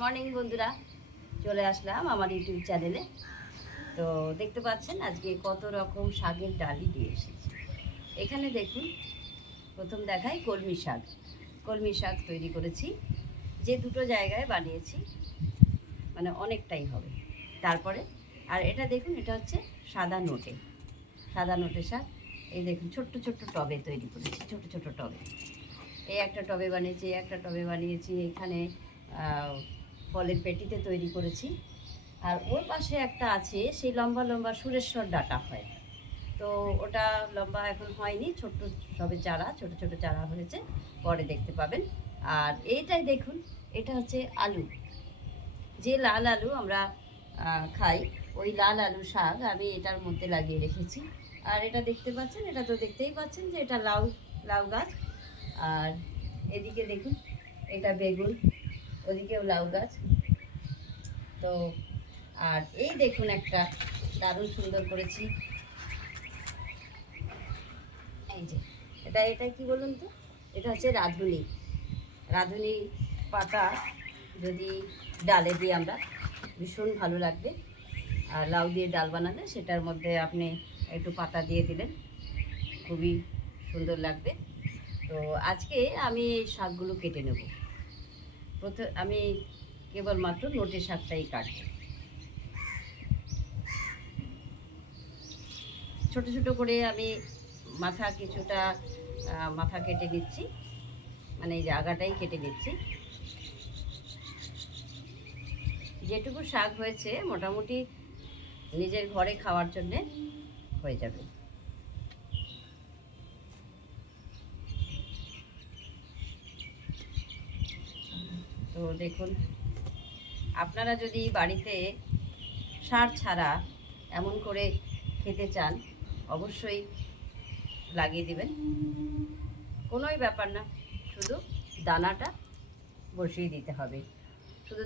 Morning বন্ধুরা, চলে আসলাম আমার ইউটিউব চ্যানেলে। তো দেখতে পাচ্ছেন আজকে কত রকম শাকের ডালি দিয়ে এসেছি। এখানে দেখুন, প্রথম দেখাই কলমি শাক তৈরি করেছি, যে দুটো জায়গায় বানিয়েছি, মানে অনেকটাই হবে। তারপরে আর এটা দেখুন, এটা হচ্ছে সাদা নোটে শাক। এই দেখুন, ছোট্ট ছোট্ট টবে তৈরি করেছি, ছোট ছোট টবে। এই একটা টবে বানিয়েছি, এখানে ফলের পেটিতে তৈরি করেছি। আর ওই পাশে একটা আছে, সেই লম্বা লম্বা সুরেশ্বর ডাঁটা হয়। তো ওটা লম্বা এখন হয়নি, সবে ছোট ছোট চারা হয়েছে, পরে দেখতে পাবেন। আর এইটাই দেখুন, এটা হচ্ছে আলু, যে লাল আলু আমরা খাই, ওই লাল আলু শাক আমি এটার মধ্যে লাগিয়ে রেখেছি। আর এটা দেখতে পাচ্ছেন, এটা তো দেখতেই পাচ্ছেন যে এটা লাউ লাউ গাছ। আর এদিকে দেখুন, এটা বেগুন, ওদিকেও লাউ গাছ। তো আর এই দেখুন, একটা দারুণ সুন্দর করেছি, এই যে এটা কি বলুন তো, এটা হচ্ছে রাঁধুনি পাতা, যদি ডালে দিই আমরা, ভীষণ ভালো লাগবে। আর লাউ দিয়ে ডাল বানালে সেটার মধ্যে আপনি একটু পাতা দিয়ে দিলেন, খুবই সুন্দর লাগবে। তো আজকে আমি এই শাকগুলো কেটে নেব। আমি কেবলমাত্র নোটে শাকটাই কাটব। ছোট ছোট করে আমি মাথা কেটে নিচ্ছি, মানে এই জায়গাটাই কেটে নিচ্ছি। যেটুকু শাক হয়েছে মোটামুটি নিজের ঘরে খাওয়ার জন্যে হয়ে যাবে। তো দেখুন, আপনারা যদি বাড়িতে সার ছাড়া এমন করে খেতে চান, অবশ্যই লাগিয়ে দিবেন, কোনোই ব্যাপার না, শুধু দানাটা বসিয়ে দিতে হবে। শুধু